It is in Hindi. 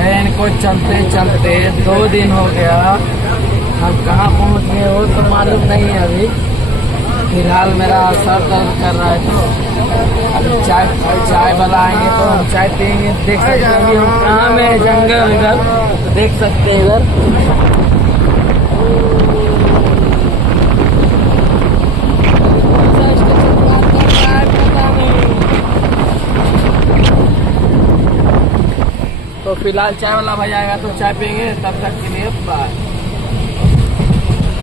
ट्रेन को चलते चलते 2 दिन हो गया। हम कहाँ पहुँच गए वो तो मालूम नहीं है अभी। फिलहाल मेरा सर दर्द कर रहा है तो अभी चाय वाला आएंगे तो हम चाय पियेंगे। देख सकते हैं अभी हम कहाँ में, जंगल इधर देख सकते हैं इधर। तो फिलहाल चाय वाला भाई आएगा तो चाय पियेंगे, तब तक के लिए बाय।